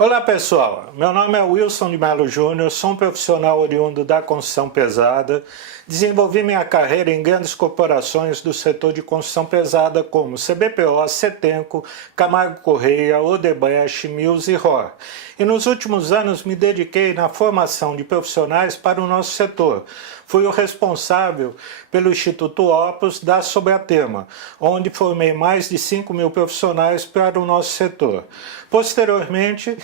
Olá pessoal, meu nome é Wilson de Melo Júnior, sou um profissional oriundo da construção pesada. Desenvolvi minha carreira em grandes corporações do setor de construção pesada como CBPO, Setenco, Camargo Correia, Odebrecht, Mills e ROR. E nos últimos anos me dediquei na formação de profissionais para o nosso setor. Fui o responsável pelo Instituto Opus da Sobratema, onde formei mais de 5.000 profissionais para o nosso setor. Posteriormente,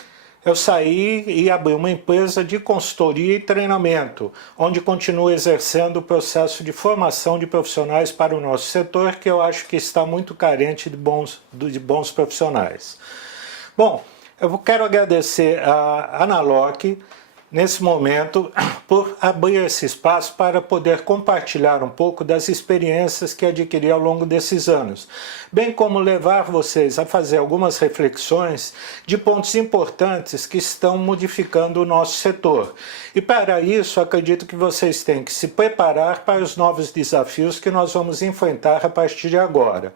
eu saí e abri uma empresa de consultoria e treinamento, onde continuo exercendo o processo de formação de profissionais para o nosso setor, que eu acho que está muito carente de bons profissionais. Bom, eu quero agradecer a Analoc, nesse momento, por abrir esse espaço para poder compartilhar um pouco das experiências que adquiri ao longo desses anos, bem como levar vocês a fazer algumas reflexões de pontos importantes que estão modificando o nosso setor. E para isso, acredito que vocês têm que se preparar para os novos desafios que nós vamos enfrentar a partir de agora.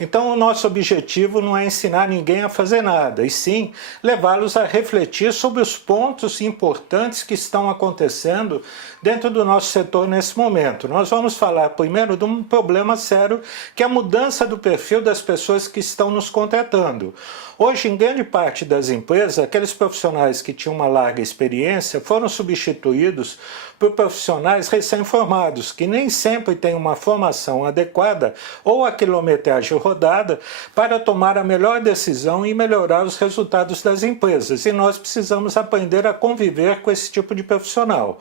Então, o nosso objetivo não é ensinar ninguém a fazer nada, e sim levá-los a refletir sobre os pontos importantes que estão acontecendo dentro do nosso setor nesse momento. Nós vamos falar primeiro de um problema sério, que é a mudança do perfil das pessoas que estão nos contratando. Hoje, em grande parte das empresas, aqueles profissionais que tinham uma larga experiência foram substituídos por profissionais recém-formados, que nem sempre têm uma formação adequada ou a quilometragem rodada para tomar a melhor decisão e melhorar os resultados das empresas. E nós precisamos aprender a conviver com esse tipo de profissional.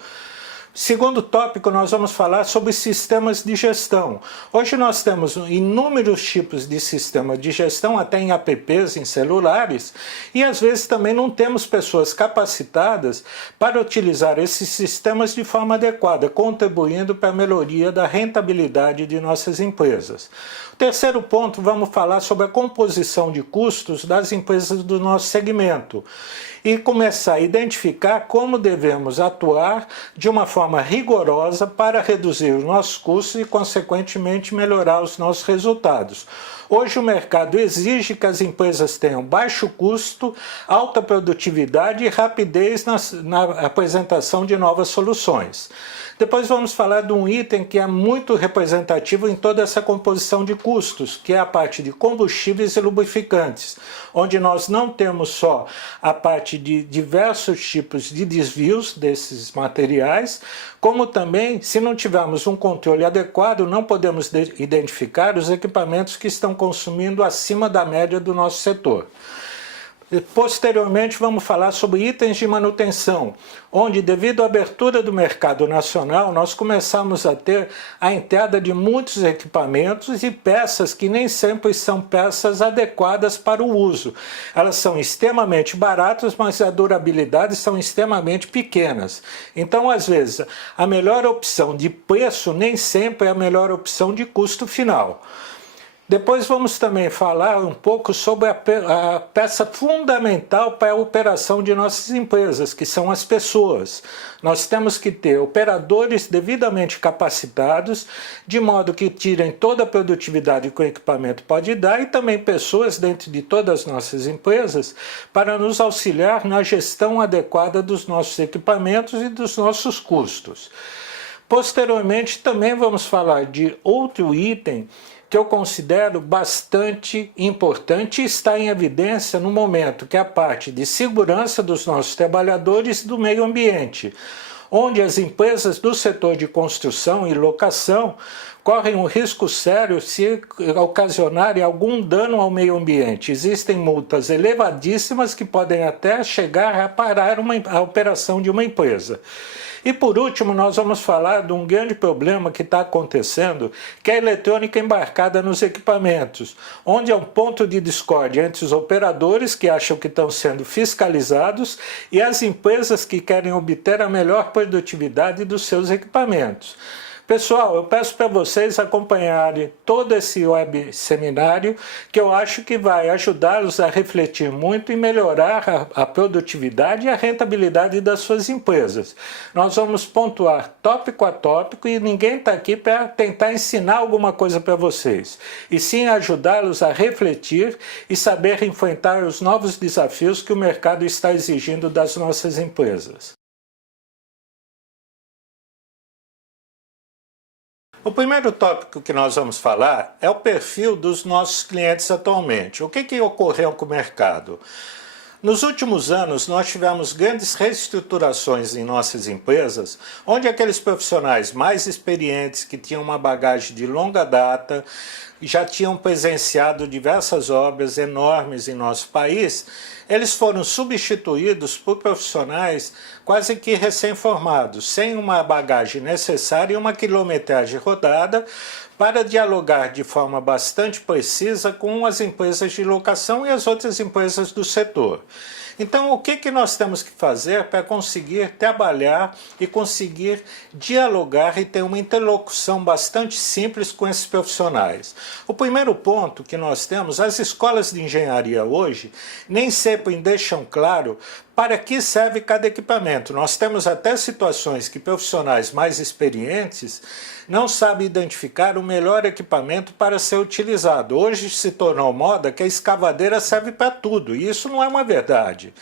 Segundo tópico, nós vamos falar sobre sistemas de gestão. Hoje nós temos inúmeros tipos de sistemas de gestão, até em apps, em celulares, e às vezes também não temos pessoas capacitadas para utilizar esses sistemas de forma adequada, contribuindo para a melhoria da rentabilidade de nossas empresas. Terceiro ponto, vamos falar sobre a composição de custos das empresas do nosso segmento e começar a identificar como devemos atuar de uma forma rigorosa para reduzir os nossos custos e, consequentemente, melhorar os nossos resultados. Hoje o mercado exige que as empresas tenham baixo custo, alta produtividade e rapidez na apresentação de novas soluções. Depois vamos falar de um item que é muito representativo em toda essa composição de custos, que é a parte de combustíveis e lubrificantes, onde nós não temos só a parte de diversos tipos de desvios desses materiais, como também, se não tivermos um controle adequado, não podemos identificar os equipamentos que estão consumindo acima da média do nosso setor. Posteriormente, vamos falar sobre itens de manutenção, onde, devido à abertura do mercado nacional, nós começamos a ter a entrada de muitos equipamentos e peças que nem sempre são peças adequadas para o uso. Elas são extremamente baratas, mas a durabilidade são extremamente pequenas. Então, às vezes, a melhor opção de preço nem sempre é a melhor opção de custo final. Depois vamos também falar um pouco sobre a peça fundamental para a operação de nossas empresas, que são as pessoas. Nós temos que ter operadores devidamente capacitados, de modo que tirem toda a produtividade que o equipamento pode dar, e também pessoas dentro de todas as nossas empresas para nos auxiliar na gestão adequada dos nossos equipamentos e dos nossos custos. Posteriormente, também vamos falar de outro item que eu considero bastante importante e está em evidência no momento, que é a parte de segurança dos nossos trabalhadores e do meio ambiente, onde as empresas do setor de construção e locação correm um risco sério se ocasionarem algum dano ao meio ambiente. Existem multas elevadíssimas que podem até chegar a parar a operação de uma empresa. E por último, nós vamos falar de um grande problema que está acontecendo, que é a eletrônica embarcada nos equipamentos, onde é um ponto de discórdia entre os operadores que acham que estão sendo fiscalizados e as empresas que querem obter a melhor produtividade dos seus equipamentos. Pessoal, eu peço para vocês acompanharem todo esse web seminário, que eu acho que vai ajudá-los a refletir muito e melhorar a produtividade e a rentabilidade das suas empresas. Nós vamos pontuar tópico a tópico e ninguém está aqui para tentar ensinar alguma coisa para vocês, e sim ajudá-los a refletir e saber enfrentar os novos desafios que o mercado está exigindo das nossas empresas. O primeiro tópico que nós vamos falar é o perfil dos nossos clientes atualmente. O que ocorreu com o mercado? Nos últimos anos, nós tivemos grandes reestruturações em nossas empresas, onde aqueles profissionais mais experientes, que tinham uma bagagem de longa data, já tinham presenciado diversas obras enormes em nosso país, eles foram substituídos por profissionais quase que recém-formados, sem uma bagagem necessária e uma quilometragem rodada, para dialogar de forma bastante precisa com as empresas de locação e as outras empresas do setor. Então, o que nós temos que fazer para conseguir trabalhar e conseguir dialogar e ter uma interlocução bastante simples com esses profissionais? O primeiro ponto que nós temos, as escolas de engenharia hoje nem sempre deixam claro para que serve cada equipamento. Nós temos até situações que profissionais mais experientes não sabem identificar o melhor equipamento para ser utilizado. Hoje se tornou moda que a escavadeira serve para tudo, e isso não é uma verdade.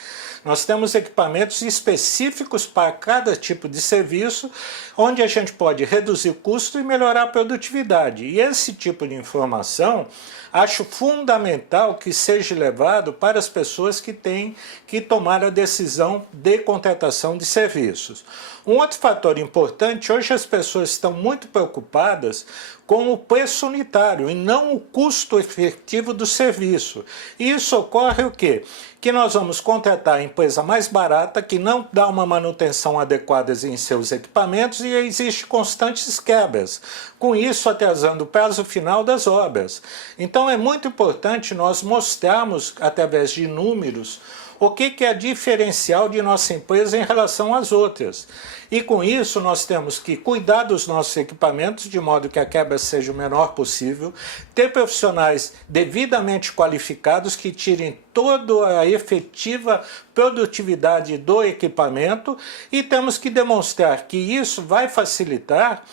Nós temos equipamentos específicos para cada tipo de serviço, onde a gente pode reduzir o custo e melhorar a produtividade. E esse tipo de informação acho fundamental que seja levado para as pessoas que têm que tomar a decisão de contratação de serviços. Um outro fator importante, hoje as pessoas estão muito preocupadas com o preço unitário e não o custo efetivo do serviço. E isso ocorre o quê? Que nós vamos contratar a empresa mais barata, que não dá uma manutenção adequada em seus equipamentos e existe constantes quebras, com isso atrasando o prazo final das obras. Então é muito importante nós mostrarmos, através de números, o que é diferencial de nossa empresa em relação às outras. E com isso nós temos que cuidar dos nossos equipamentos de modo que a quebra seja o menor possível, ter profissionais devidamente qualificados que tirem toda a efetiva produtividade do equipamento, e temos que demonstrar que isso vai facilitar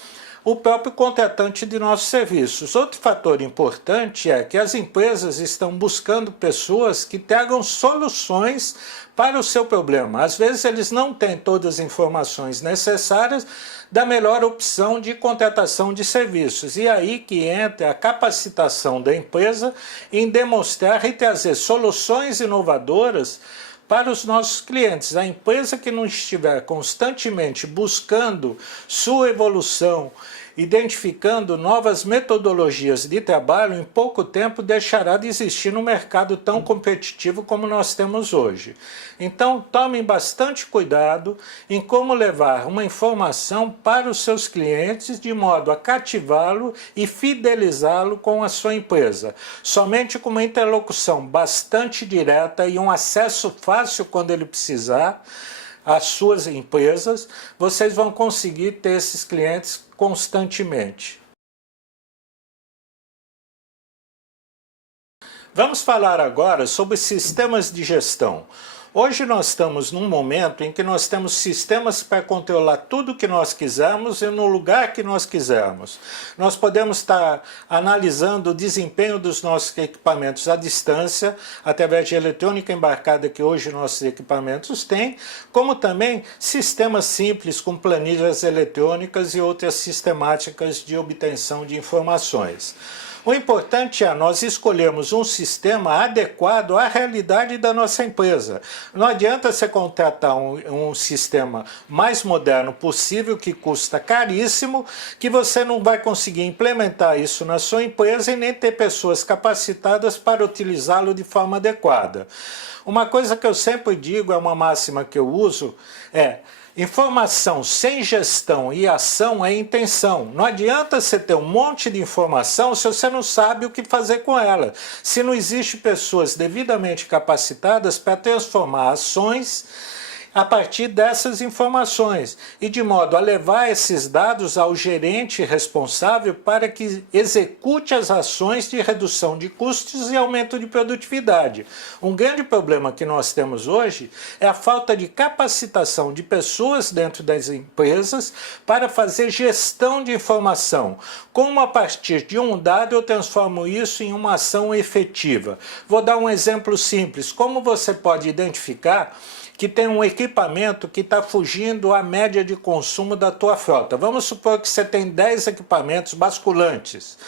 o próprio contratante de nossos serviços. Outro fator importante é que as empresas estão buscando pessoas que tragam soluções para o seu problema. Às vezes eles não têm todas as informações necessárias da melhor opção de contratação de serviços. E aí que entra a capacitação da empresa em demonstrar e trazer soluções inovadoras para os nossos clientes. A empresa que não estiver constantemente buscando sua evolução, identificando novas metodologias de trabalho, em pouco tempo deixará de existir no mercado tão competitivo como nós temos hoje. Então, tomem bastante cuidado em como levar uma informação para os seus clientes de modo a cativá-lo e fidelizá-lo com a sua empresa. Somente com uma interlocução bastante direta e um acesso fácil quando ele precisar às suas empresas, vocês vão conseguir ter esses clientes constantemente. Vamos falar agora sobre sistemas de gestão. Hoje nós estamos num momento em que nós temos sistemas para controlar tudo o que nós quisermos e no lugar que nós quisermos. Nós podemos estar analisando o desempenho dos nossos equipamentos à distância, através de eletrônica embarcada que hoje nossos equipamentos têm, como também sistemas simples com planilhas eletrônicas e outras sistemáticas de obtenção de informações. O importante é nós escolhermos um sistema adequado à realidade da nossa empresa. Não adianta você contratar um sistema mais moderno possível, que custa caríssimo, que você não vai conseguir implementar isso na sua empresa e nem ter pessoas capacitadas para utilizá-lo de forma adequada. Uma coisa que eu sempre digo, é uma máxima que eu uso, é: informação sem gestão e ação é intenção. Não adianta você ter um monte de informação se você não sabe o que fazer com ela. Se não existe pessoas devidamente capacitadas para transformar ações a partir dessas informações e de modo a levar esses dados ao gerente responsável para que execute as ações de redução de custos e aumento de produtividade. Um grande problema que nós temos hoje é a falta de capacitação de pessoas dentro das empresas para fazer gestão de informação. Como a partir de um dado eu transformo isso em uma ação efetiva. Vou dar um exemplo simples. Como você pode identificar que tem um equipamento que está fugindo à média de consumo da tua frota? Vamos supor que você tem 10 equipamentos basculantes.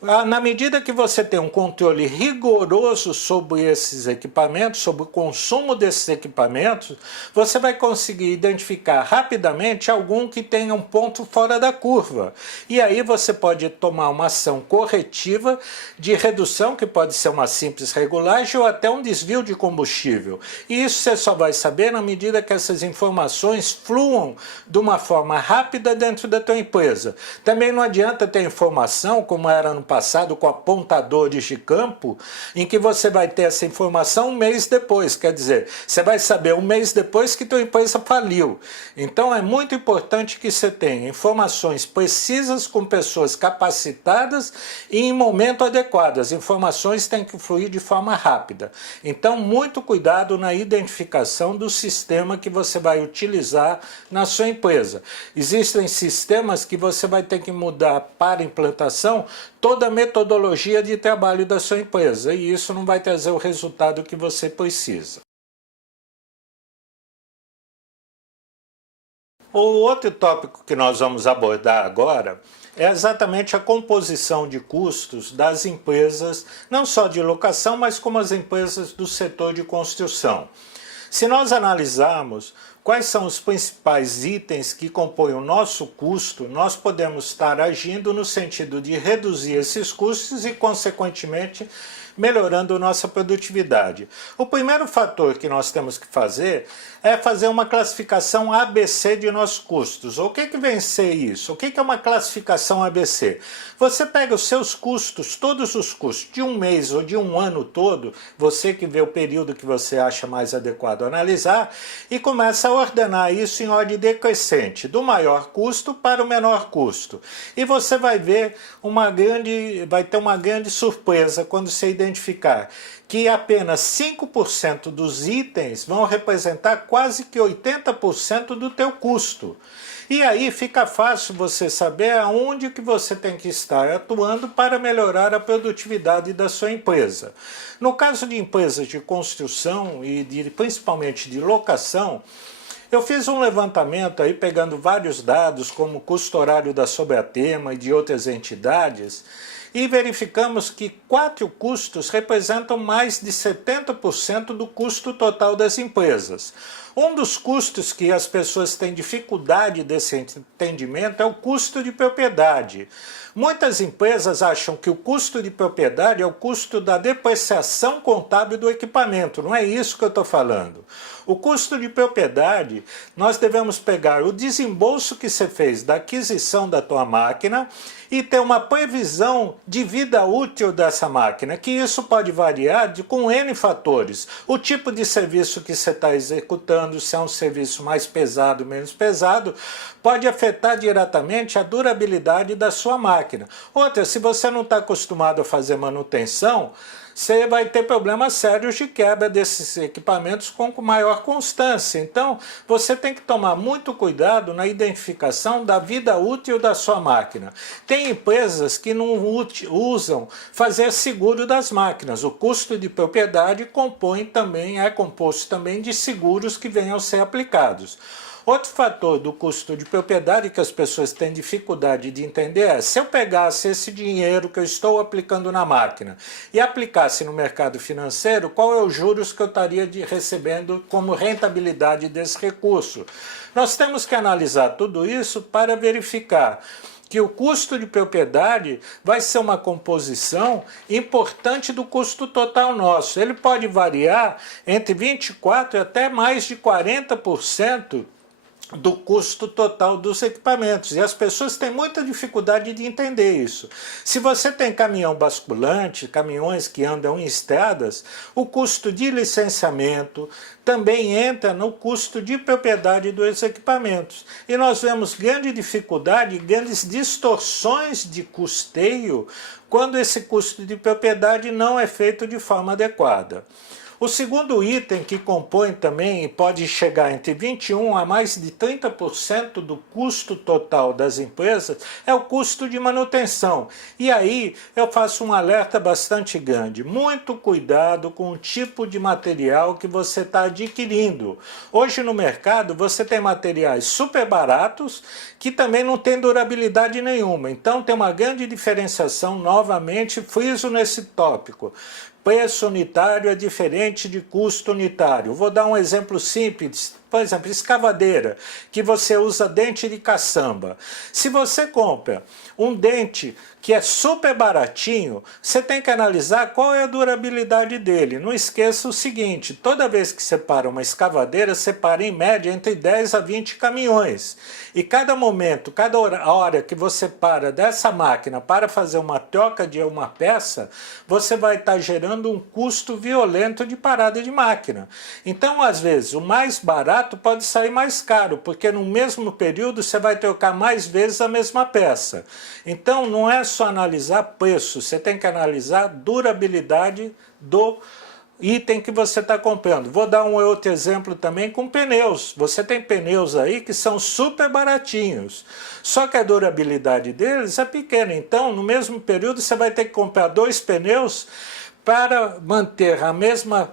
Na medida que você tem um controle rigoroso sobre esses equipamentos, sobre o consumo desses equipamentos, você vai conseguir identificar rapidamente algum que tenha um ponto fora da curva. E aí você pode tomar uma ação corretiva de redução, que pode ser uma simples regulagem ou até um desvio de combustível. E isso você só vai saber na medida que essas informações fluam de uma forma rápida dentro da tua empresa. Também não adianta ter informação, como era no passado com apontadores de campo, em que você vai ter essa informação um mês depois, quer dizer, você vai saber um mês depois que tua empresa faliu. Então é muito importante que você tenha informações precisas com pessoas capacitadas e em momento adequado. As informações têm que fluir de forma rápida. Então muito cuidado na identificação do sistema que você vai utilizar na sua empresa. Existem sistemas que você vai ter que mudar para implantação toda a metodologia de trabalho da sua empresa, e isso não vai trazer o resultado que você precisa. O outro tópico que nós vamos abordar agora é exatamente a composição de custos das empresas, não só de locação, mas como as empresas do setor de construção. Se nós analisarmos quais são os principais itens que compõem o nosso custo, nós podemos estar agindo no sentido de reduzir esses custos e, consequentemente, melhorando nossa produtividade. O primeiro fator que nós temos que fazer é fazer uma classificação ABC de nossos custos. O que vem ser isso? O que é uma classificação ABC? Você pega os seus custos, todos os custos de um mês ou de um ano todo, você que vê o período que você acha mais adequado analisar, e começa a ordenar isso em ordem decrescente, do maior custo para o menor custo. E você vai ver vai ter uma grande surpresa quando você identificar que apenas 5% dos itens vão representar quase que 80% do teu custo. E aí fica fácil você saber aonde que você tem que estar atuando para melhorar a produtividade da sua empresa. No caso de empresas de construção e principalmente de locação, eu fiz um levantamento aí pegando vários dados como o custo horário da Sobratema e de outras entidades, e verificamos que 4 custos representam mais de 70% do custo total das empresas. Um dos custos que as pessoas têm dificuldade desse entendimento é o custo de propriedade. Muitas empresas acham que o custo de propriedade é o custo da depreciação contábil do equipamento. Não é isso que eu estou falando. O custo de propriedade, nós devemos pegar o desembolso que você fez da aquisição da tua máquina e ter uma previsão de vida útil dessa máquina, que isso pode variar com N fatores. O tipo de serviço que você está executando, se é um serviço mais pesado ou menos pesado, pode afetar diretamente a durabilidade da sua máquina. Outra, se você não está acostumado a fazer manutenção, você vai ter problemas sérios de quebra desses equipamentos com maior constância. Então, você tem que tomar muito cuidado na identificação da vida útil da sua máquina. Tem empresas que não usam fazer seguro das máquinas. O custo de propriedade é composto também de seguros que venham a ser aplicados. Outro fator do custo de propriedade que as pessoas têm dificuldade de entender é: se eu pegasse esse dinheiro que eu estou aplicando na máquina e aplicasse no mercado financeiro, qual é os juros que eu estaria recebendo como rentabilidade desse recurso? Nós temos que analisar tudo isso para verificar que o custo de propriedade vai ser uma composição importante do custo total nosso. Ele pode variar entre 24% e até mais de 40% do custo total dos equipamentos. E as pessoas têm muita dificuldade de entender isso. Se você tem caminhão basculante, caminhões que andam em estradas, o custo de licenciamento também entra no custo de propriedade dos equipamentos. E nós vemos grande dificuldade, grandes distorções de custeio quando esse custo de propriedade não é feito de forma adequada. O segundo item que compõe também e pode chegar entre 21% a mais de 30% do custo total das empresas é o custo de manutenção. E aí eu faço um alerta bastante grande. Muito cuidado com o tipo de material que você está adquirindo. Hoje no mercado você tem materiais super baratos que também não tem durabilidade nenhuma. Então tem uma grande diferenciação, novamente, friso nesse tópico. Preço unitário é diferente de custo unitário. Vou dar um exemplo simples. Por exemplo, escavadeira, que você usa dente de caçamba. Se você compra um dente que é super baratinho, você tem que analisar qual é a durabilidade dele. Não esqueça o seguinte, toda vez que você para uma escavadeira, você para em média entre 10 a 20 caminhões. E cada momento, cada hora que você para dessa máquina para fazer uma troca de uma peça, você vai estar gerando um custo violento de parada de máquina. Então, às vezes, o mais barato pode sair mais caro, porque no mesmo período você vai trocar mais vezes a mesma peça. Então não é só analisar preço, você tem que analisar a durabilidade do item que você está comprando. Vou dar um outro exemplo também com pneus. Você tem pneus aí que são super baratinhos, só que a durabilidade deles é pequena. Então no mesmo período você vai ter que comprar 2 pneus para manter a mesma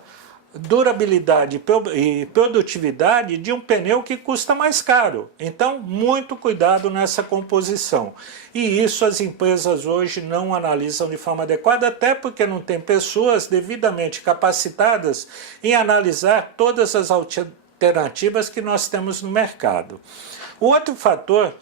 durabilidade e produtividade de um pneu que custa mais caro. Então, muito cuidado nessa composição. E isso as empresas hoje não analisam de forma adequada, até porque não tem pessoas devidamente capacitadas em analisar todas as alternativas que nós temos no mercado. O outro fator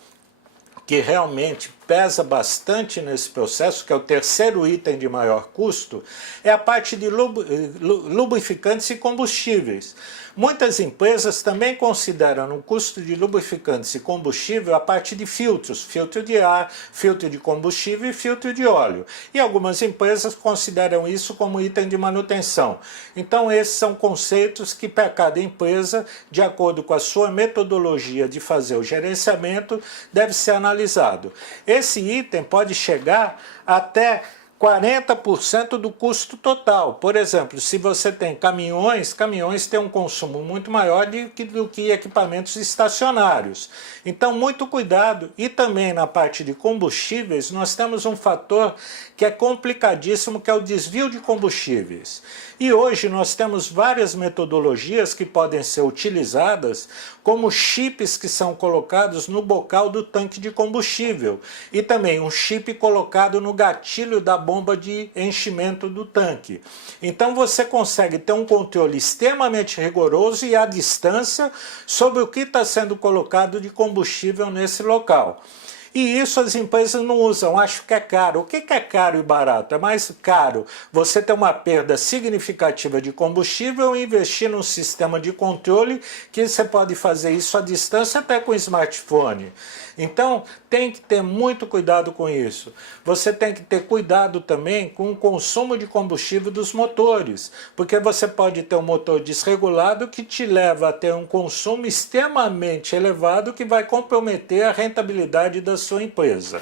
que realmente pesa bastante nesse processo, que é o terceiro item de maior custo, é a parte de lubrificantes e combustíveis. Muitas empresas também consideram no custo de lubrificantes e combustível a parte de filtros, filtro de ar, filtro de combustível e filtro de óleo. E algumas empresas consideram isso como item de manutenção. Então esses são conceitos que para cada empresa, de acordo com a sua metodologia de fazer o gerenciamento, deve ser analisado. Esse item pode chegar até 40% do custo total. Por exemplo, se você tem caminhões têm um consumo muito maior do que equipamentos estacionários. Então, muito cuidado. E também na parte de combustíveis, nós temos um fator que é complicadíssimo, que é o desvio de combustíveis. E hoje nós temos várias metodologias que podem ser utilizadas, como chips que são colocados no bocal do tanque de combustível e também um chip colocado no gatilho da bomba de enchimento do tanque. Então você consegue ter um controle extremamente rigoroso e à distância sobre o que está sendo colocado de combustível nesse local. E isso as empresas não usam, acham que é caro. O que é caro e barato? É mais caro você ter uma perda significativa de combustível e investir num sistema de controle que você pode fazer isso à distância até com smartphone. Então tem que ter muito cuidado com isso. Você tem que ter cuidado também com o consumo de combustível dos motores, porque você pode ter um motor desregulado que te leva a ter um consumo extremamente elevado que vai comprometer a rentabilidade da sua empresa.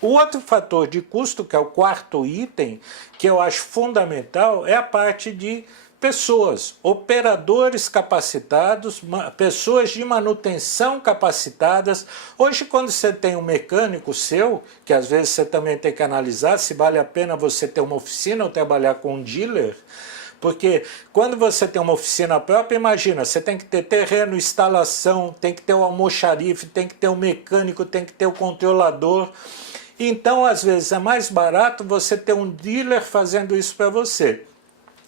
O outro fator de custo, que é o quarto item, que eu acho fundamental, é a parte de pessoas, operadores capacitados, pessoas de manutenção capacitadas. Hoje, quando você tem um mecânico seu, que às vezes você também tem que analisar se vale a pena você ter uma oficina ou trabalhar com um dealer, porque quando você tem uma oficina própria, imagina, você tem que ter terreno, instalação, tem que ter o almoxarife, tem que ter o mecânico, tem que ter o controlador. Então, às vezes, é mais barato você ter um dealer fazendo isso para você.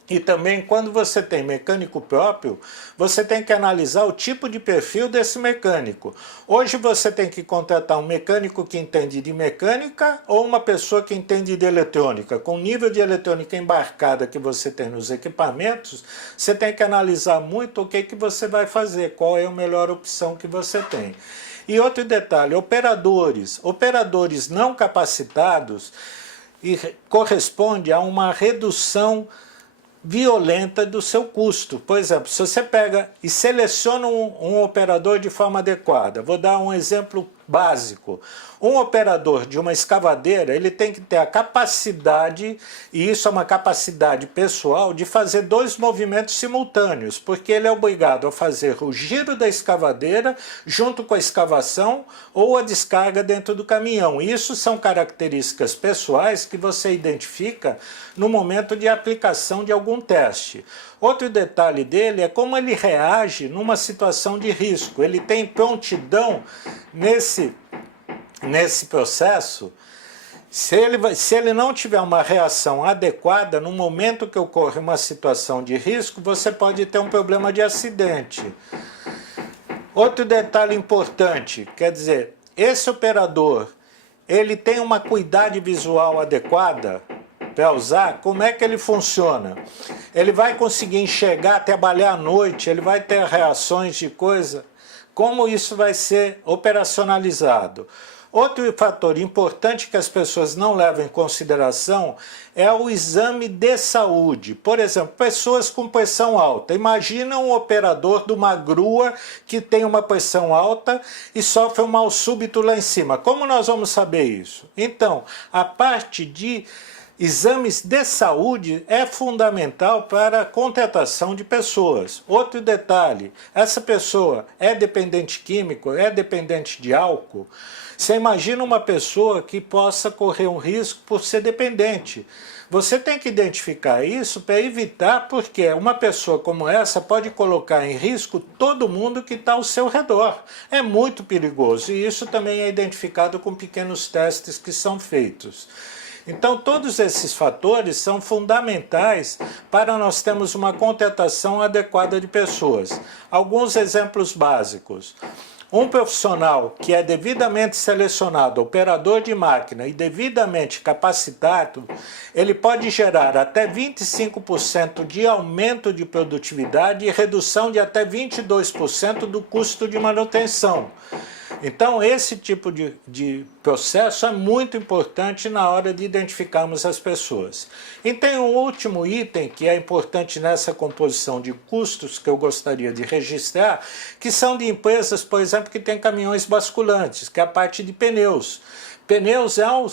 E também, quando você tem mecânico próprio, você tem que analisar o tipo de perfil desse mecânico. Hoje você tem que contratar um mecânico que entende de mecânica ou uma pessoa que entende de eletrônica. Com o nível de eletrônica embarcada que você tem nos equipamentos, você tem que analisar muito o que você vai fazer, qual é a melhor opção que você tem. E outro detalhe, operadores não capacitados corresponde a uma redução violenta do seu custo. Por exemplo, se você pega e seleciona um operador de forma adequada, vou dar um exemplo básico. Um operador de uma escavadeira, ele tem que ter a capacidade, e isso é uma capacidade pessoal, de fazer 2 movimentos simultâneos, porque ele é obrigado a fazer o giro da escavadeira junto com a escavação ou a descarga dentro do caminhão. Isso são características pessoais que você identifica no momento de aplicação de algum teste. Outro detalhe dele é como ele reage numa situação de risco. Ele tem prontidão nesse processo. Se ele não tiver uma reação adequada, no momento que ocorre uma situação de risco, você pode ter um problema de acidente. Outro detalhe importante, quer dizer, esse operador, ele tem uma acuidade visual adequada para usar? Como é que ele funciona? Ele vai conseguir enxergar, trabalhar à noite, ele vai ter reações de coisa? Como isso vai ser operacionalizado? Outro fator importante que as pessoas não levam em consideração é o exame de saúde. Por exemplo, pessoas com pressão alta. Imagina um operador de uma grua que tem uma pressão alta e sofre um mal súbito lá em cima. Como nós vamos saber isso? Então, a parte de exames de saúde é fundamental para a contratação de pessoas. Outro detalhe, essa pessoa é dependente químico, é dependente de álcool? Você imagina uma pessoa que possa correr um risco por ser dependente. Você tem que identificar isso para evitar, porque uma pessoa como essa pode colocar em risco todo mundo que está ao seu redor. É muito perigoso e isso também é identificado com pequenos testes que são feitos. Então, todos esses fatores são fundamentais para nós termos uma contratação adequada de pessoas. Alguns exemplos básicos. Um profissional que é devidamente selecionado, operador de máquina e devidamente capacitado, ele pode gerar até 25% de aumento de produtividade e redução de até 22% do custo de manutenção. Então, esse tipo de processo é muito importante na hora de identificarmos as pessoas. E tem um último item que é importante nessa composição de custos que eu gostaria de registrar, que são de empresas, por exemplo, que têm caminhões basculantes, que é a parte de pneus. Pneus é o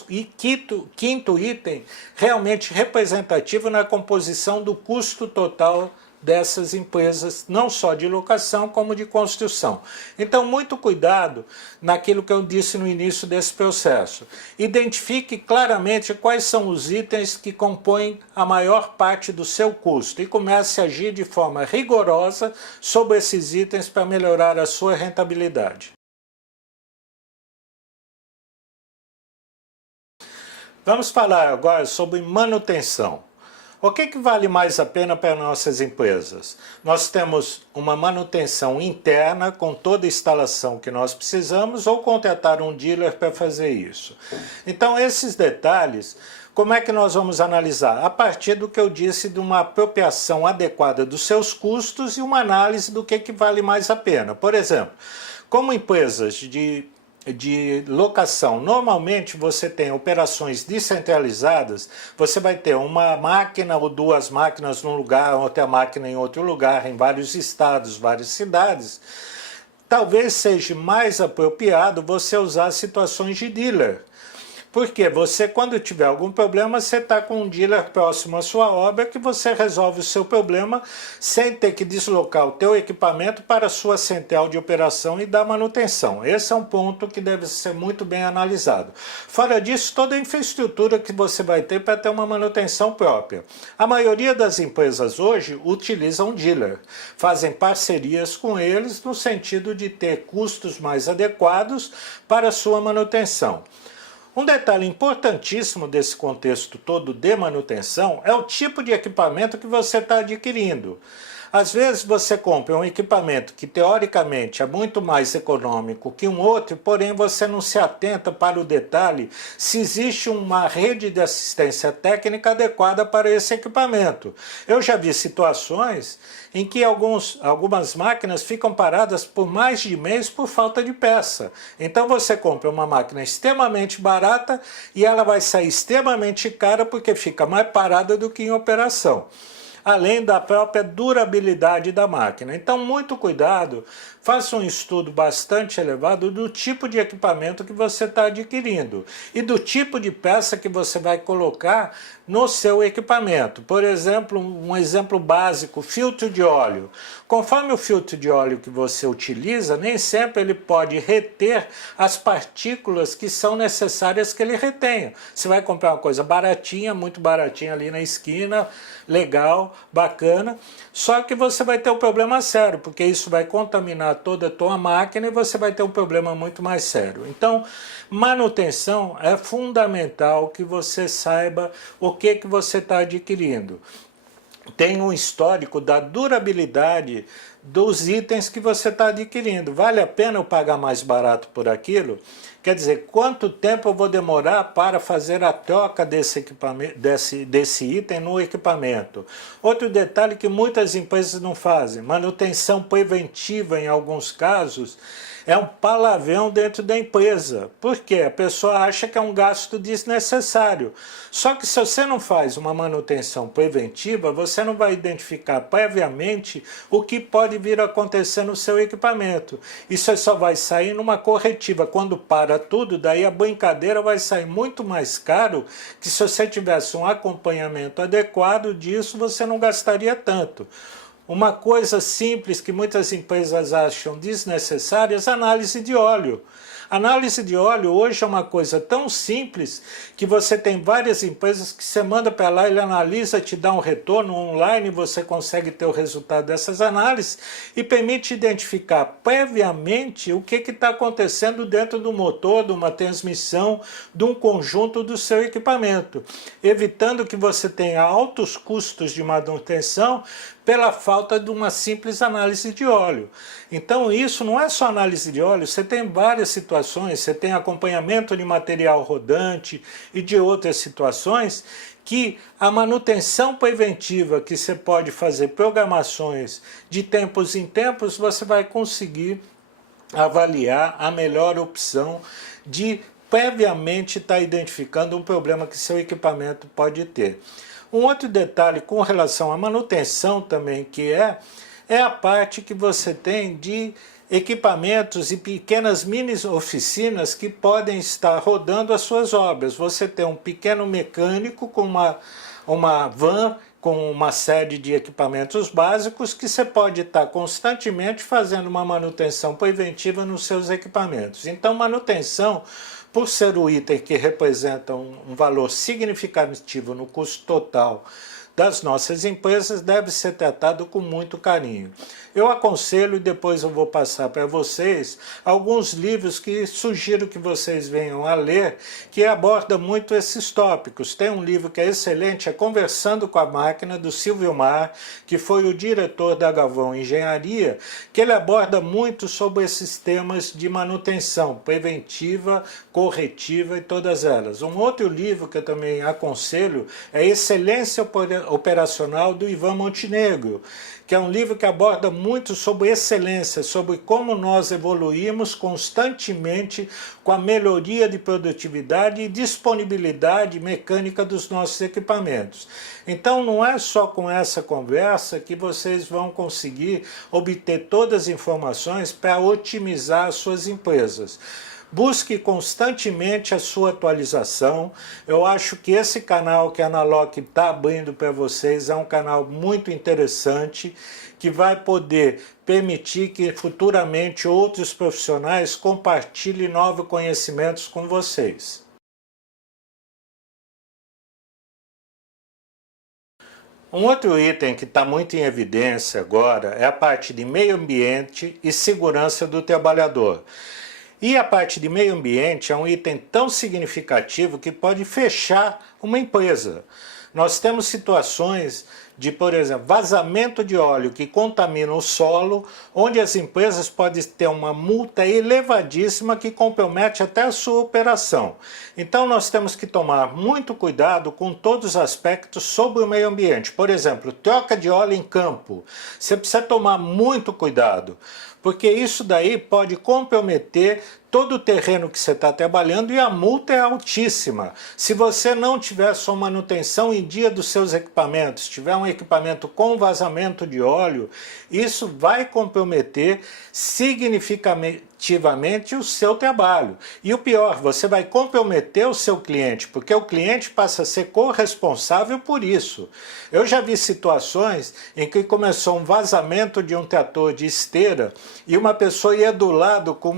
quinto item realmente representativo na composição do custo total dessas empresas, não só de locação, como de construção. Então, muito cuidado naquilo que eu disse no início desse processo. Identifique claramente quais são os itens que compõem a maior parte do seu custo e comece a agir de forma rigorosa sobre esses itens para melhorar a sua rentabilidade. Vamos falar agora sobre manutenção. O que vale mais a pena para nossas empresas? Nós temos uma manutenção interna com toda a instalação que nós precisamos ou contratar um dealer para fazer isso. Então, esses detalhes, como é que nós vamos analisar? A partir do que eu disse de uma apropriação adequada dos seus custos e uma análise do que vale mais a pena. Por exemplo, como empresas de locação, normalmente você tem operações descentralizadas, você vai ter uma máquina ou 2 máquinas num lugar, outra máquina em outro lugar, em vários estados, várias cidades. Talvez seja mais apropriado você usar situações de dealer. Porque você, quando tiver algum problema, você está com um dealer próximo à sua obra que você resolve o seu problema sem ter que deslocar o teu equipamento para a sua central de operação e dar manutenção. Esse é um ponto que deve ser muito bem analisado. Fora disso, toda a infraestrutura que você vai ter para ter uma manutenção própria. A maioria das empresas hoje utilizam dealer, fazem parcerias com eles no sentido de ter custos mais adequados para a sua manutenção. Um detalhe importantíssimo desse contexto todo de manutenção é o tipo de equipamento que você está adquirindo. Às vezes você compra um equipamento que teoricamente é muito mais econômico que um outro, porém você não se atenta para o detalhe se existe uma rede de assistência técnica adequada para esse equipamento. Eu já vi situações em que algumas máquinas ficam paradas por mais de mês por falta de peça. Então você compra uma máquina extremamente barata e ela vai sair extremamente cara porque fica mais parada do que em operação, além da própria durabilidade da máquina. Então, muito cuidado, faça um estudo bastante elevado do tipo de equipamento que você está adquirindo e do tipo de peça que você vai colocar no seu equipamento. Por exemplo, um exemplo básico, filtro de óleo. Conforme o filtro de óleo que você utiliza, nem sempre ele pode reter as partículas que são necessárias que ele retenha. Você vai comprar uma coisa baratinha, muito baratinha ali na esquina, legal, bacana, só que você vai ter um problema sério, porque isso vai contaminar toda a tua máquina e você vai ter um problema muito mais sério. Então, manutenção é fundamental que você saiba o que você está adquirindo. Tem um histórico da durabilidade dos itens que você está adquirindo. Vale a pena eu pagar mais barato por aquilo? Quer dizer, quanto tempo eu vou demorar para fazer a troca desse equipamento, desse item no equipamento? Outro detalhe que muitas empresas não fazem, manutenção preventiva em alguns casos, é um palavrão dentro da empresa. Por quê? A pessoa acha que é um gasto desnecessário. Só que se você não faz uma manutenção preventiva, você não vai identificar previamente o que pode vir a acontecer no seu equipamento. Isso só vai sair numa corretiva. Quando para tudo, daí a brincadeira vai sair muito mais caro que se você tivesse um acompanhamento adequado disso, você não gastaria tanto. Uma coisa simples que muitas empresas acham desnecessária é a análise de óleo. Análise de óleo hoje é uma coisa tão simples que você tem várias empresas que você manda para lá, ele analisa, te dá um retorno online, você consegue ter o resultado dessas análises e permite identificar previamente o que está acontecendo dentro do motor, de uma transmissão, de um conjunto do seu equipamento, evitando que você tenha altos custos de manutenção pela falta de uma simples análise de óleo. Então isso não é só análise de óleo, você tem várias situações, você tem acompanhamento de material rodante e de outras situações que a manutenção preventiva que você pode fazer programações de tempos em tempos, você vai conseguir avaliar a melhor opção de previamente estar identificando um problema que seu equipamento pode ter. Um outro detalhe com relação à manutenção também que é a parte que você tem de equipamentos e pequenas mini oficinas que podem estar rodando as suas obras. Você tem um pequeno mecânico com uma van com uma série de equipamentos básicos que você pode estar constantemente fazendo uma manutenção preventiva nos seus equipamentos. Então, manutenção, por ser o item que representa um valor significativo no custo total das nossas empresas, deve ser tratado com muito carinho. Eu aconselho, e depois eu vou passar para vocês, alguns livros que sugiro que vocês venham a ler, que aborda muito esses tópicos. Tem um livro que é excelente, é Conversando com a Máquina, do Silvio Mar, que foi o diretor da Galvão Engenharia, que ele aborda muito sobre esses temas de manutenção preventiva, corretiva e todas elas. Um outro livro que eu também aconselho é Excelência Operacional, do Ivan Montenegro, que é um livro que aborda muito sobre excelência, sobre como nós evoluímos constantemente com a melhoria de produtividade e disponibilidade mecânica dos nossos equipamentos. Então não é só com essa conversa que vocês vão conseguir obter todas as informações para otimizar as suas empresas. Busque constantemente a sua atualização. Eu acho que esse canal que a Analoc está abrindo para vocês é um canal muito interessante, que vai poder permitir que futuramente outros profissionais compartilhem novos conhecimentos com vocês. Um outro item que está muito em evidência agora é a parte de meio ambiente e segurança do trabalhador. E a parte de meio ambiente é um item tão significativo que pode fechar uma empresa. Nós temos situações de, por exemplo, vazamento de óleo que contamina o solo, onde as empresas podem ter uma multa elevadíssima que compromete até a sua operação. Então nós temos que tomar muito cuidado com todos os aspectos sobre o meio ambiente. Por exemplo, troca de óleo em campo. Você precisa tomar muito cuidado, porque isso daí pode comprometer todo o terreno que você está trabalhando e a multa é altíssima. Se você não tiver sua manutenção em dia dos seus equipamentos, tiver um equipamento com vazamento de óleo, isso vai comprometer significativamente o seu trabalho. E o pior, você vai comprometer o seu cliente, porque o cliente passa a ser corresponsável por isso. Eu já vi situações em que começou um vazamento de um trator de esteira e uma pessoa ia do lado com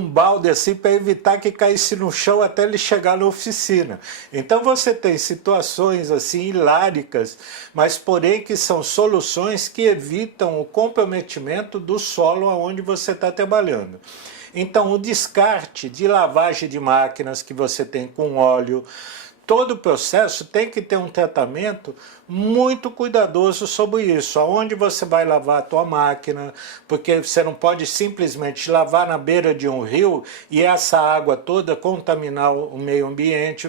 um balde assim para evitar que caísse no chão até ele chegar na oficina. Então você tem situações assim hiláricas, mas porém que são soluções que evitam o comprometimento do solo onde você está trabalhando. Então o descarte de lavagem de máquinas que você tem com óleo, todo o processo tem que ter um tratamento muito cuidadoso sobre isso, aonde você vai lavar a tua máquina, porque você não pode simplesmente lavar na beira de um rio e essa água toda contaminar o meio ambiente.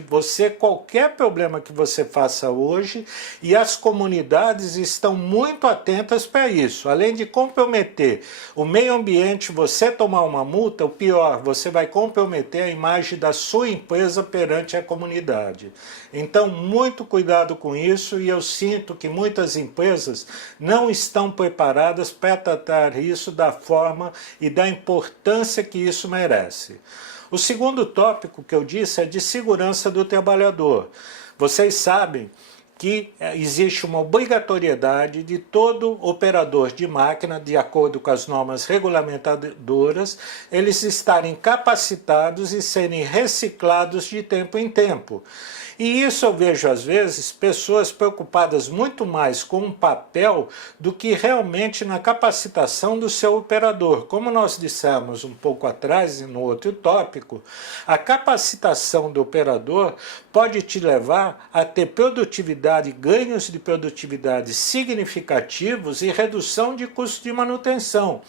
Qualquer problema que você faça hoje, e as comunidades estão muito atentas para isso, além de comprometer o meio ambiente, você tomar uma multa, o pior, você vai comprometer a imagem da sua empresa perante a comunidade. Então, muito cuidado com isso, e eu sinto que muitas empresas não estão preparadas para tratar isso da forma e da importância que isso merece. O segundo tópico que eu disse é de segurança do trabalhador. Vocês sabem que existe uma obrigatoriedade de todo operador de máquina, de acordo com as normas regulamentadoras, eles estarem capacitados e serem reciclados de tempo em tempo. E isso eu vejo às vezes pessoas preocupadas muito mais com o papel do que realmente na capacitação do seu operador. Como nós dissemos um pouco atrás, no outro tópico, a capacitação do operador pode te levar a ter produtividade, ganhos de produtividade significativos e redução de custo de manutenção.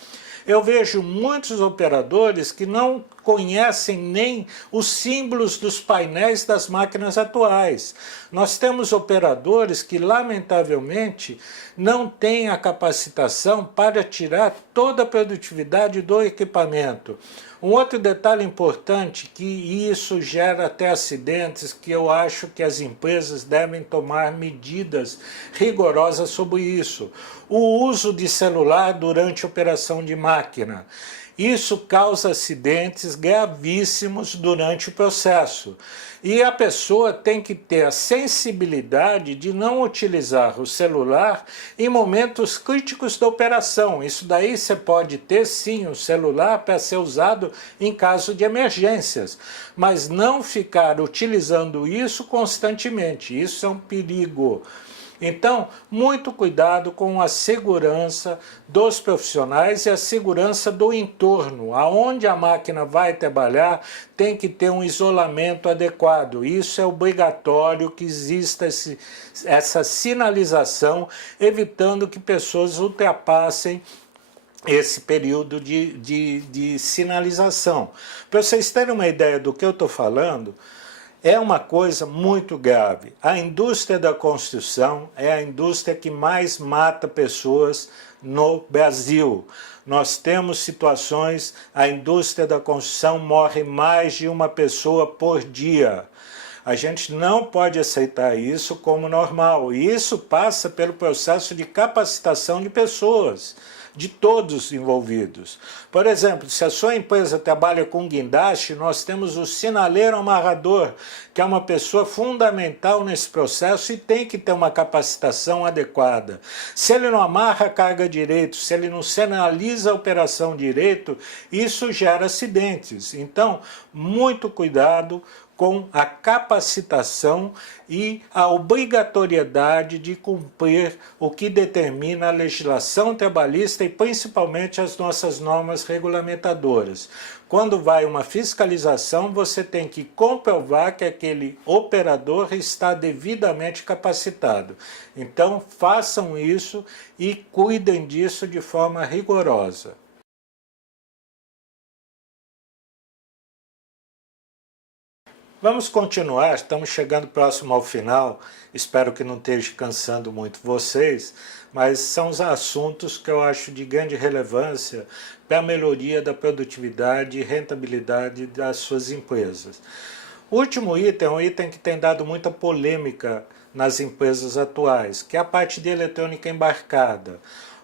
Eu vejo muitos operadores que não conhecem nem os símbolos dos painéis das máquinas atuais. Nós temos operadores que, lamentavelmente, não têm a capacitação para tirar toda a produtividade do equipamento. Um outro detalhe importante, que isso gera até acidentes, que eu acho que as empresas devem tomar medidas rigorosas sobre isso. O uso de celular durante operação de máquina. Isso causa acidentes gravíssimos durante o processo. E a pessoa tem que ter a sensibilidade de não utilizar o celular em momentos críticos da operação. Isso daí você pode ter sim o celular para ser usado em caso de emergências, mas não ficar utilizando isso constantemente. Isso é um perigo. Então, muito cuidado com a segurança dos profissionais e a segurança do entorno. Aonde a máquina vai trabalhar tem que ter um isolamento adequado. Isso é obrigatório que exista essa sinalização, evitando que pessoas ultrapassem esse período de sinalização. Para vocês terem uma ideia do que eu estou falando, é uma coisa muito grave. A indústria da construção é a indústria que mais mata pessoas no Brasil. Nós temos situações, a indústria da construção morre mais de uma pessoa por dia. A gente não pode aceitar isso como normal. E isso passa pelo processo de capacitação de pessoas, de todos envolvidos. Por exemplo, se a sua empresa trabalha com guindaste, nós temos o sinaleiro amarrador, que é uma pessoa fundamental nesse processo e tem que ter uma capacitação adequada. Se ele não amarra a carga direito, se ele não sinaliza a operação direito, isso gera acidentes. Então, muito cuidado com a capacitação e a obrigatoriedade de cumprir o que determina a legislação trabalhista e principalmente as nossas normas regulamentadoras. Quando vai uma fiscalização, você tem que comprovar que aquele operador está devidamente capacitado. Então, façam isso e cuidem disso de forma rigorosa. Vamos continuar, estamos chegando próximo ao final, espero que não esteja cansando muito vocês, mas são os assuntos que eu acho de grande relevância para a melhoria da produtividade e rentabilidade das suas empresas. O último item é um item que tem dado muita polêmica nas empresas atuais, que é a parte de eletrônica embarcada,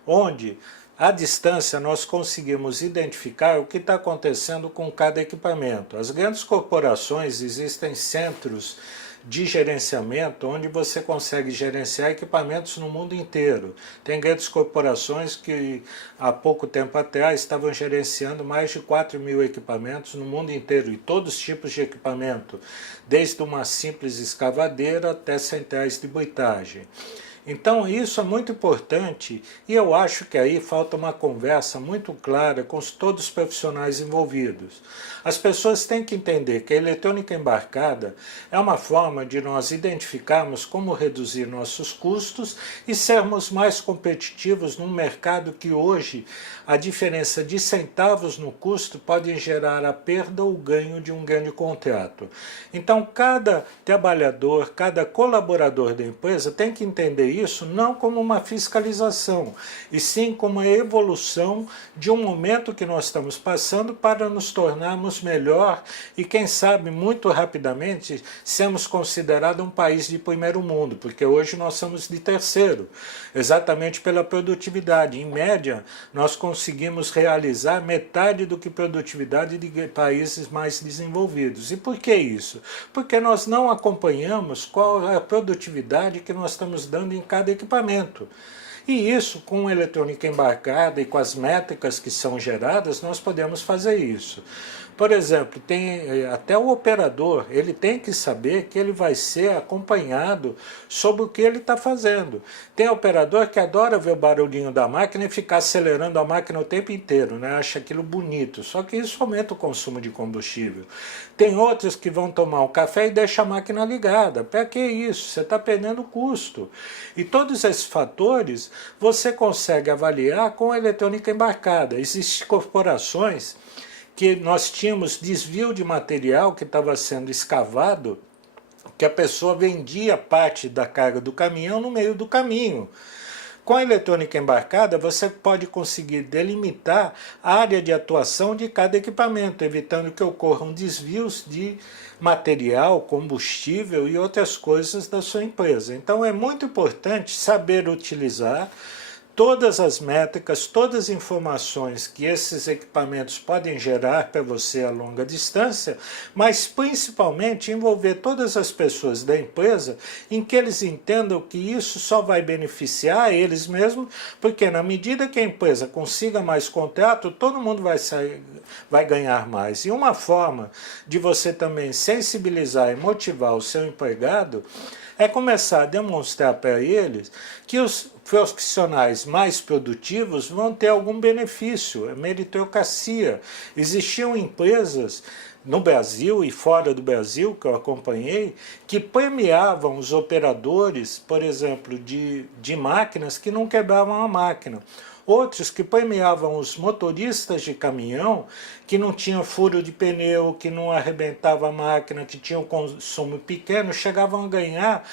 onde à distância nós conseguimos identificar o que está acontecendo com cada equipamento. As grandes corporações, existem centros de gerenciamento onde você consegue gerenciar equipamentos no mundo inteiro. Tem grandes corporações que há pouco tempo atrás estavam gerenciando mais de 4.000 equipamentos no mundo inteiro, e todos os tipos de equipamento, desde uma simples escavadeira até centrais de buitagem. Então isso é muito importante e eu acho que aí falta uma conversa muito clara com todos os profissionais envolvidos. As pessoas têm que entender que a eletrônica embarcada é uma forma de nós identificarmos como reduzir nossos custos e sermos mais competitivos num mercado que hoje a diferença de centavos no custo pode gerar a perda ou o ganho de um grande contrato. Então cada trabalhador, cada colaborador da empresa tem que entender isso não como uma fiscalização, e sim como a evolução de um momento que nós estamos passando para nos tornarmos melhor e, quem sabe, muito rapidamente, sermos considerados um país de primeiro mundo, porque hoje nós somos de terceiro, exatamente pela produtividade. Em média, nós conseguimos realizar metade do que produtividade de países mais desenvolvidos. E por que isso? Porque nós não acompanhamos qual é a produtividade que nós estamos dando em cada equipamento. E isso, com eletrônica embarcada e com as métricas que são geradas, nós podemos fazer isso. Por exemplo, tem até o operador, ele tem que saber que ele vai ser acompanhado sobre o que ele está fazendo. Tem operador que adora ver o barulhinho da máquina e ficar acelerando a máquina o tempo inteiro, né? Acha aquilo bonito, só que isso aumenta o consumo de combustível. Tem outros que vão tomar um café e deixam a máquina ligada. Para que isso? Você está perdendo custo. E todos esses fatores você consegue avaliar com a eletrônica embarcada. Existem corporações que nós tínhamos desvio de material que estava sendo escavado, que a pessoa vendia parte da carga do caminhão no meio do caminho. Com a eletrônica embarcada, você pode conseguir delimitar a área de atuação de cada equipamento, evitando que ocorram desvios de material, combustível e outras coisas da sua empresa. Então é muito importante saber utilizar todas as métricas, todas as informações que esses equipamentos podem gerar para você a longa distância, mas principalmente envolver todas as pessoas da empresa em que eles entendam que isso só vai beneficiar eles mesmos, porque na medida que a empresa consiga mais contrato, todo mundo vai ganhar mais. E uma forma de você também sensibilizar e motivar o seu empregado é começar a demonstrar para eles que os profissionais mais produtivos vão ter algum benefício, é meritocracia. Existiam empresas no Brasil e fora do Brasil, que eu acompanhei, que premiavam os operadores, por exemplo, de máquinas que não quebravam a máquina. Outros que premiavam os motoristas de caminhão que não tinham furo de pneu, que não arrebentava a máquina, que tinham consumo pequeno, chegavam a ganhar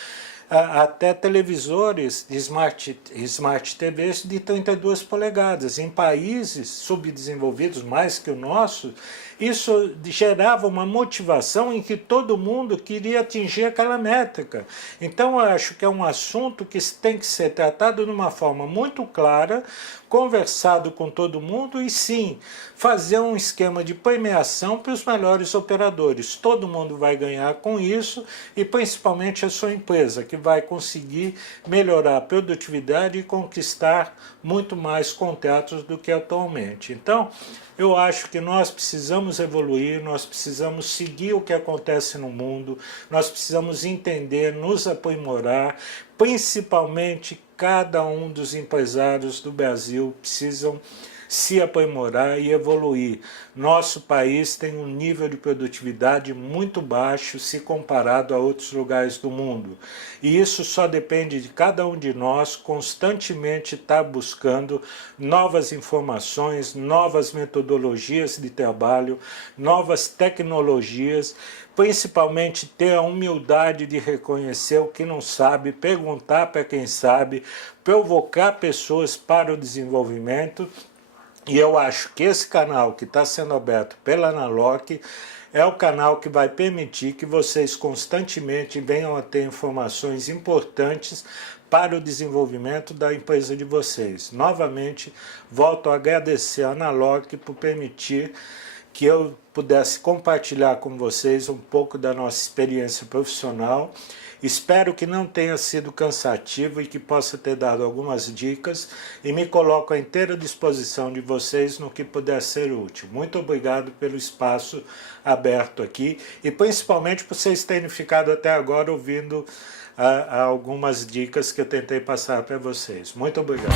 até televisores de smart TVs de 32 polegadas. Em países subdesenvolvidos, mais que o nosso, isso gerava uma motivação em que todo mundo queria atingir aquela métrica. Então eu acho que é um assunto que tem que ser tratado de uma forma muito clara, conversado com todo mundo e sim, fazer um esquema de premiação para os melhores operadores. Todo mundo vai ganhar com isso e principalmente a sua empresa, que vai conseguir melhorar a produtividade e conquistar muito mais contratos do que atualmente. Então, Eu acho que nós precisamos evoluir, nós precisamos seguir o que acontece no mundo, nós precisamos entender, nos aprimorar, principalmente cada um dos empresários do Brasil precisam se aprimorar e evoluir. Nosso país tem um nível de produtividade muito baixo se comparado a outros lugares do mundo. E isso só depende de cada um de nós constantemente estar buscando novas informações, novas metodologias de trabalho, novas tecnologias, principalmente ter a humildade de reconhecer o que não sabe, perguntar para quem sabe, provocar pessoas para o desenvolvimento. E eu acho que esse canal que está sendo aberto pela Naloc é o canal que vai permitir que vocês constantemente venham a ter informações importantes para o desenvolvimento da empresa de vocês. Novamente, volto a agradecer a Naloc por permitir que eu pudesse compartilhar com vocês um pouco da nossa experiência profissional. Espero que não tenha sido cansativo e que possa ter dado algumas dicas e me coloco à inteira disposição de vocês no que puder ser útil. Muito obrigado pelo espaço aberto aqui e principalmente por vocês terem ficado até agora ouvindo algumas dicas que eu tentei passar para vocês. Muito obrigado.